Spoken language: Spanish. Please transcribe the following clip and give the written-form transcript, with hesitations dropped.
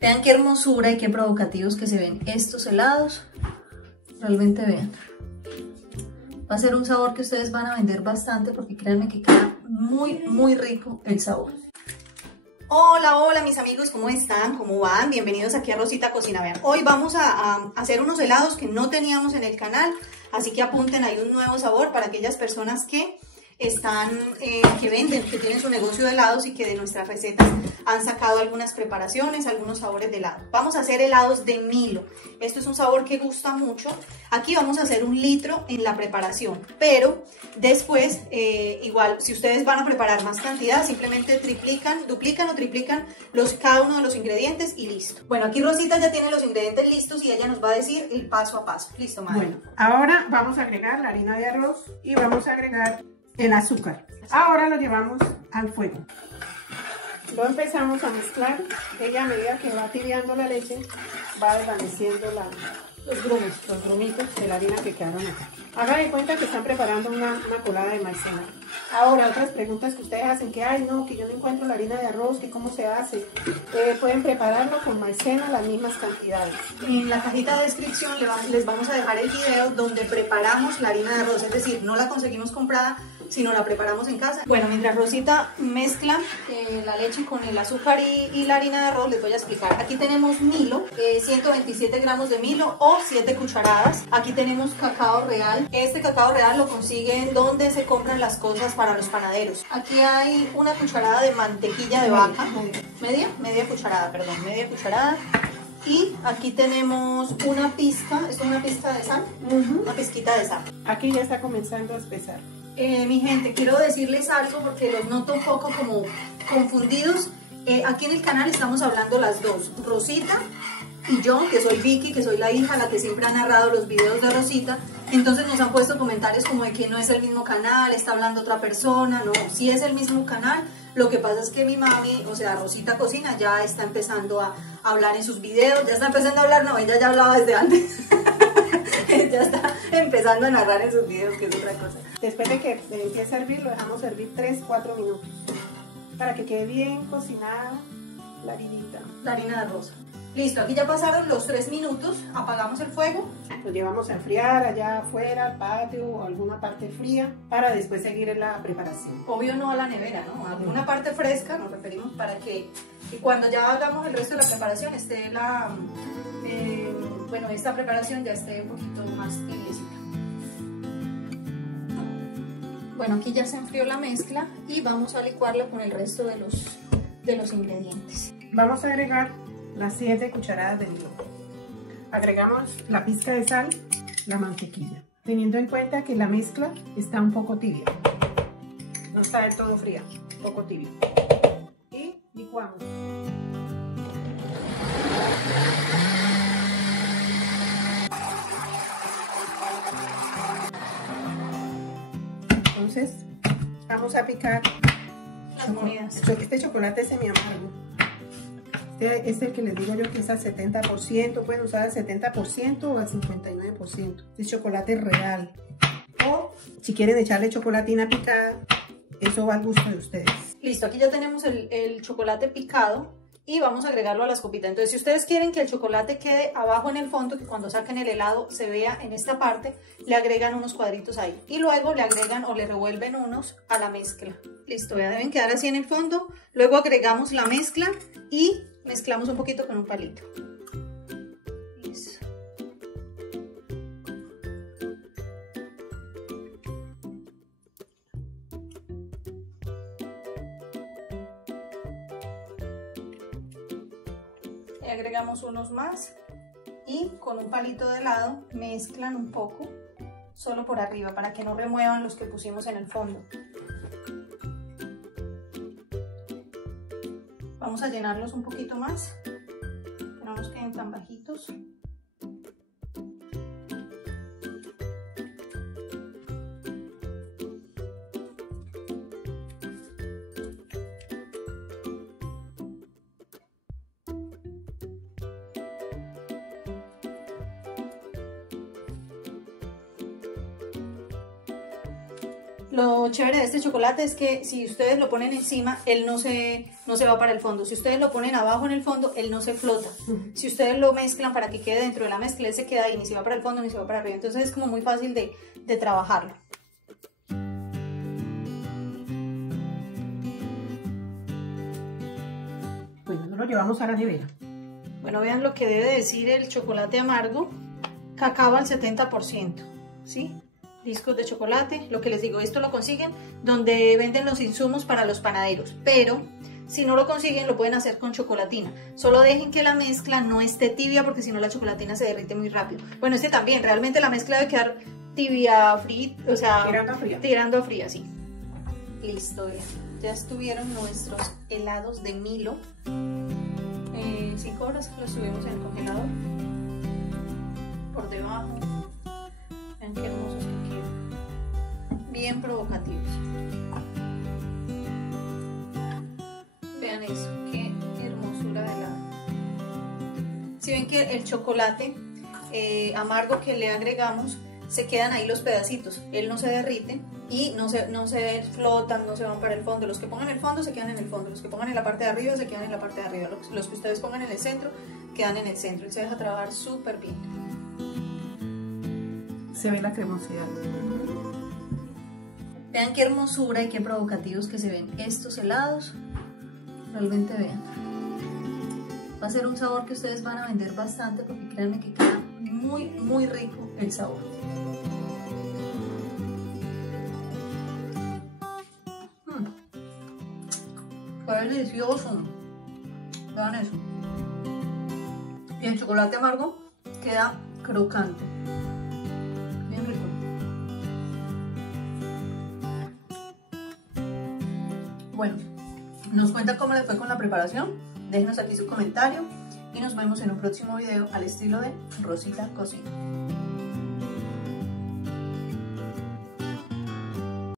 Vean qué hermosura y qué provocativos que se ven estos helados. Realmente vean. Va a ser un sabor que ustedes van a vender bastante porque créanme que queda muy rico el sabor. Hola mis amigos, ¿cómo están? ¿Cómo van? Bienvenidos aquí a Rosita Cocina. Vean, hoy vamos a hacer unos helados que no teníamos en el canal, así que apunten ahí un nuevo sabor para aquellas personas que que venden, que tienen su negocio de helados y que de nuestras recetas han sacado algunas preparaciones, algunos sabores de helado. Vamos a hacer helados de Milo. Esto es un sabor que gusta mucho. Aquí vamos a hacer 1 litro en la preparación, pero después, igual, si ustedes van a preparar más cantidad, simplemente duplican o triplican cada uno de los ingredientes y listo. Bueno, aquí Rosita ya tiene los ingredientes listos y ella nos va a decir el paso a paso. Listo, madre. Bueno, ahora vamos a agregar la harina de arroz y vamos a agregar el azúcar. Ahora lo llevamos al fuego. Lo empezamos a mezclar. Ella, a medida que va tibiando la leche, va desvaneciendo los grumitos de la harina que quedaron acá. Hagan de cuenta que están preparando una colada de maicena. Ahora, otras preguntas que ustedes hacen, que no, que yo no encuentro la harina de arroz, que cómo se hace. Pueden prepararlo con maicena, las mismas cantidades. En la cajita de descripción les vamos a dejar el video donde preparamos la harina de arroz, es decir, no la conseguimos comprada, sino la preparamos en casa. Bueno, mientras Rosita mezcla la leche con el azúcar y la harina de arroz, les voy a explicar. Aquí tenemos Milo, 127 gramos de Milo o 7 cucharadas. Aquí tenemos cacao real. Este cacao real lo consiguen donde se compran las cosas para los panaderos. Aquí hay 1 cucharada de mantequilla de vaca. Media cucharada. Y aquí tenemos una pizca, ¿esto es una pizca de sal? Una pizquita de sal. Aquí ya está comenzando a espesar. Mi gente, quiero decirles algo porque los noto un poco como confundidos. Aquí en el canal estamos hablando las dos, Rosita y yo, que soy Vicky, que soy la hija, la que siempre ha narrado los videos de Rosita. Entonces nos han puesto comentarios como de que no es el mismo canal, está hablando otra persona. No, sí es el mismo canal. Lo que pasa es que mi mami, o sea, Rosita Cocina, ya está empezando a hablar en sus videos. Ya está empezando a hablar, no, ella ya hablaba desde antes. Ya está empezando a narrar en sus videos, que es otra cosa. Después de que empiece a hervir, lo dejamos hervir 3-4 minutos para que quede bien cocinada la harinita. La harina de arroz. Listo, aquí ya pasaron los 3 minutos, apagamos el fuego. Lo llevamos a enfriar allá afuera, al patio o alguna parte fría para después seguir en la preparación. Obvio no a la nevera, ¿no? A alguna parte fresca nos referimos para que cuando ya hagamos el resto de la preparación esté bueno, esta preparación ya esté un poquito más tibiecita. Bueno, aquí ya se enfrió la mezcla y vamos a licuarla con el resto de los ingredientes. Vamos a agregar las 7 cucharadas de Milo. Agregamos la pizca de sal, la mantequilla, teniendo en cuenta que la mezcla está un poco tibia. No está del todo fría, un poco tibia. Y licuamos. Entonces vamos a picar las monedas. Este chocolate semi amargo. Este es el que les digo yo que es al 70%, pueden usar al 70% o al 59%. Este es chocolate real. O si quieren echarle chocolatina picada, eso va al gusto de ustedes. Listo, aquí ya tenemos el chocolate picado y vamos a agregarlo a las copitas. Entonces, si ustedes quieren que el chocolate quede abajo en el fondo, que cuando saquen el helado se vea en esta parte, le agregan unos cuadritos ahí. Y luego le agregan o le revuelven unos a la mezcla. Listo, ya deben quedar así en el fondo. Luego agregamos la mezcla y mezclamos un poquito con un palito. Listo. Y agregamos unos más y con un palito de helado mezclan un poco, solo por arriba, para que no remuevan los que pusimos en el fondo. Vamos a llenarlos un poquito más, que no nos queden tan bajitos. Lo chévere de este chocolate es que si ustedes lo ponen encima, él no se va para el fondo. Si ustedes lo ponen abajo en el fondo, él no se flota. Si ustedes lo mezclan para que quede dentro de la mezcla, él se queda ahí, ni se va para el fondo ni se va para arriba. Entonces es como muy fácil de trabajarlo. Bueno, lo llevamos a la nevera. Bueno, vean lo que debe decir el chocolate amargo. Cacao al 70%, ¿sí? Discos de chocolate, lo que les digo, esto lo consiguen donde venden los insumos para los panaderos, pero si no lo consiguen lo pueden hacer con chocolatina. Solo dejen que la mezcla no esté tibia porque si no la chocolatina se derrite muy rápido. Bueno, este también, realmente la mezcla debe quedar tibia, fría, o sea, tirando a fría, sí. Listo, vean, ya estuvieron nuestros helados de Milo. 5 horas los subimos en el congelador. Por debajo. Vean qué hermosos que quedan. Bien provocativos. Vean eso, qué hermosura de helado. Si ven que el chocolate amargo que le agregamos, se quedan ahí los pedacitos. Él no se derrite y no se flotan, no se van para el fondo. Los que pongan en el fondo se quedan en el fondo. Los que pongan en la parte de arriba se quedan en la parte de arriba. Los que ustedes pongan en el centro quedan en el centro. Y se deja trabajar súper bien. Se ve la cremosidad. Vean qué hermosura y qué provocativos que se ven estos helados. Realmente vean. Va a ser un sabor que ustedes van a vender bastante porque créanme que queda muy rico el sabor. Qué delicioso. Vean eso. Y el chocolate amargo queda crocante. Bien rico. Bueno, nos cuentan cómo les fue con la preparación. Déjenos aquí su comentario y nos vemos en un próximo video al estilo de Rosita Cocina.